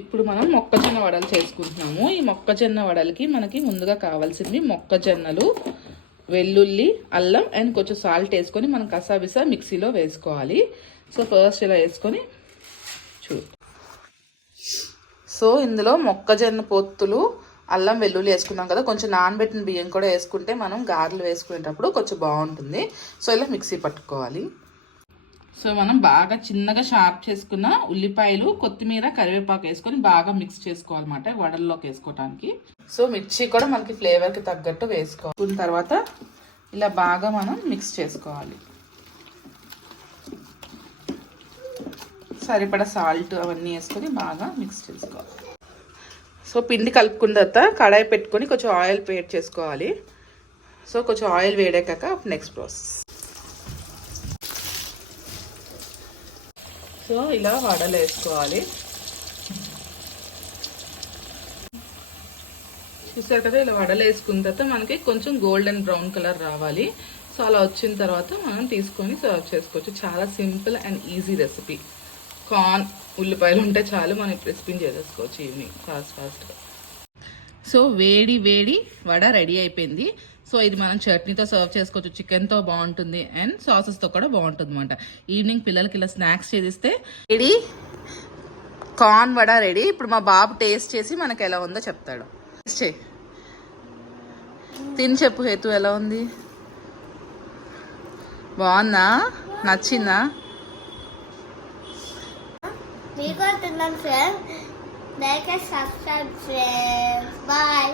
ఇప్పుడు మనం మొక్కజొన్న వడలు చేసుకుంటున్నాము. ఈ మొక్కజొన్న వడలకి మనకి ముందుగా కావాల్సింది మొక్కజొన్నలు, వెల్లుల్లి, అల్లం అండ్ కొంచెం సాల్ట్ వేసుకొని మనం కసాబిసా మిక్సీలో వేసుకోవాలి. సో ఫస్ట్ ఇలా వేసుకొని సో ఇందులో మొక్కజొన్న పొత్తులు, అల్లం, వెల్లుల్లి వేసుకున్నాం కదా, కొంచెం నానబెట్టిన బియ్యం కూడా వేసుకుంటే మనం గారెలు వేసుకునేటప్పుడు కొంచెం బాగుంటుంది. సో ఇలా మిక్సీ పట్టుకోవాలి. సో మనం బాగా చిన్నగా షార్ప్ చేసుకున్న ఉల్లిపాయలు, కొత్తిమీర, కరివేపాకు వేసుకొని బాగా మిక్స్ చేసుకోవాలన్నమాట వడల్లోకి వేసుకోవడానికి. సో మిర్చి కూడా మనకి ఫ్లేవర్కి తగ్గట్టు వేసుకోవాలి. తర్వాత ఇలా బాగా మనం మిక్స్ చేసుకోవాలి. సరిపడా సాల్ట్ అవన్నీ వేసుకొని బాగా మిక్స్ చేసుకోవాలి. సో పిండి కలుపుకున్న తర్వాత కడాయి పెట్టుకొని కొంచెం ఆయిల్ వేడి చేసుకోవాలి. సో కొంచెం ఆయిల్ వేడాక నెక్స్ట్ ప్రాసెస్. సో ఇలా వడలు వేసుకోవాలి. చూసారు కదా, ఇలా వడలు వేసుకున్న తర్వాత మనకి కొంచెం గోల్డెన్ బ్రౌన్ కలర్ రావాలి. సో అలా వచ్చిన తర్వాత మనం తీసుకొని సర్వ్ చేసుకోవచ్చు. చాలా simple and easy recipe. Corn, ఉల్లిపాయలు ఉంటే చాలు మనం ఇప్పుడు రెసిపీని చేసేసుకోవచ్చు ఈవినింగ్ ఫాస్ట్గా. సో వేడి వేడి వడ రెడీ అయిపోయింది. సో ఇది మనం చట్నీతో సర్వ్ చేసుకోవచ్చు, చికెన్తో బాగుంటుంది అండ్ సాసెస్తో కూడా బాగుంటుంది అనమాట. ఈవినింగ్ పిల్లలకి ఇలా స్నాక్స్ చేసిస్తే రెడీ కార్న్ వడ రెడీ. ఇప్పుడు మా బాబు టేస్ట్ చేసి మనకు ఎలా ఉందో చెప్తాడు. తిని చెప్పు హేతు, ఎలా ఉంది? బాగుందా? నచ్చిందా? మీకు తిన్నాను friends. Like and subscribe friends. Bye.